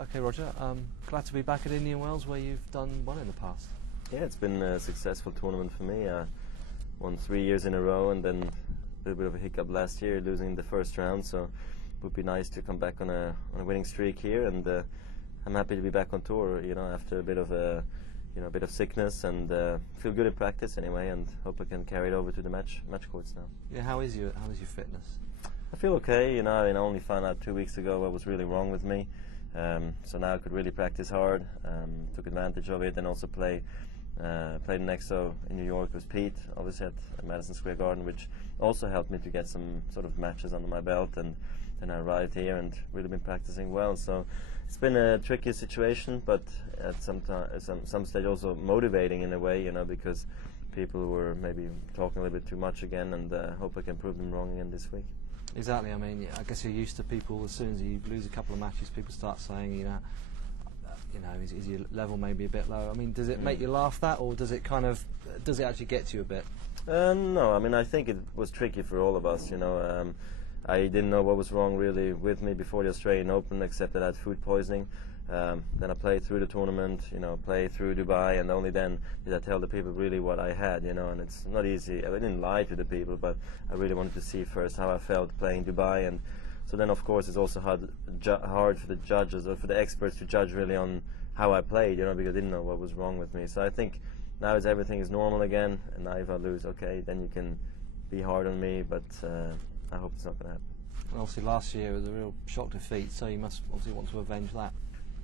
Okay, Roger. Glad to be back at Indian Wells, where you've done well in the past. Yeah, it's been a successful tournament for me. Won 3 years in a row, and then a little bit of a hiccup last year, losing the first round. So it would be nice to come back on a winning streak here, and I'm happy to be back on tour. You know, after a bit of sickness, and feel good in practice anyway, and hope I can carry it over to the match courts now. Yeah, how is your fitness? I feel okay. You know, I only found out 2 weeks ago what was really wrong with me. So now I could really practice hard. Took advantage of it, and also played an EXO in New York with Pete, obviously at Madison Square Garden, which also helped me to get some sort of matches under my belt. And then I arrived here and really been practicing well. So it's been a tricky situation, but at some stage also motivating in a way, you know, because people were maybe talking a little bit too much again, and hope I can prove them wrong again this week. Exactly. I mean, I guess you're used to people. As soon as you lose a couple of matches, people start saying, is your level maybe a bit low? I mean, does it make you laugh that, or does it actually get to you a bit? No, I mean, I think it was tricky for all of us. You know, I didn't know what was wrong really with me before the Australian Open, except that I had food poisoning. Then I played through the tournament, you know, played through Dubai, and only then did I tell the people really what I had, you know. And it's not easy. I didn't lie to the people, but I really wanted to see first how I felt playing Dubai. And so then, of course, it's also hard for the judges or for the experts to judge really on how I played, you know, because I didn't know what was wrong with me. So I think now as everything is normal again, and now if I lose, okay, then you can be hard on me, but I hope it's not going to happen. Well, obviously last year was a real shock defeat, so you must obviously want to avenge that.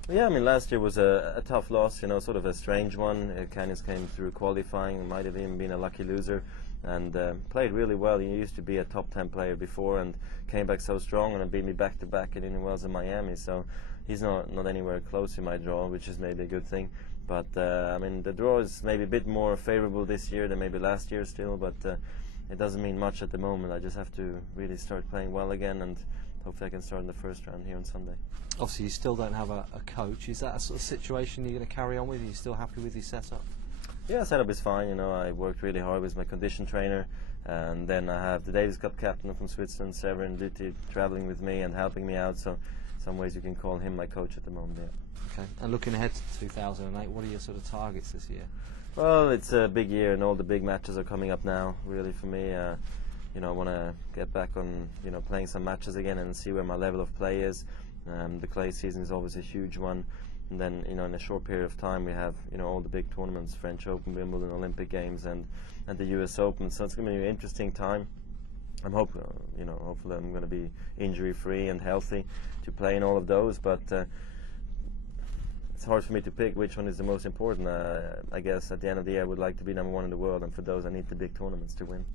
Yeah, I mean, last year was a tough loss, you know, sort of a strange one. Canyons came through qualifying, might have even been a lucky loser, and played really well. He used to be a top 10 player before, and came back so strong, and beat me back-to-back at Indian Wells in Miami. So he's not anywhere close to my draw, which is maybe a good thing. But I mean, the draw is maybe a bit more favourable this year than maybe last year still, but it doesn't mean much at the moment. I just have to really start playing well again, and hopefully I can start in the first round here on Sunday. Obviously you still don't have a coach. Is that a sort of situation you're going to carry on with? Are you still happy with your setup? Yeah, setup is fine. You know, I worked really hard with my condition trainer, and then I have the Davis Cup captain from Switzerland, Severin Lüthi, traveling with me and helping me out. So in some ways you can call him my coach at the moment, yeah. Okay, and looking ahead to 2008, what are your sort of targets this year? Well, it's a big year, and all the big matches are coming up now, really, for me. You know, I want to get back on, you know, playing some matches again and see where my level of play is. The clay season is always a huge one, and then, you know, in a short period of time we have, you know, all the big tournaments: French Open, Wimbledon, Olympic Games, and the US Open. So it's going to be an interesting time. Hopefully I'm going to be injury free and healthy to play in all of those. But it's hard for me to pick which one is the most important. I guess at the end of the year I would like to be #1 in the world, and for those I need the big tournaments to win.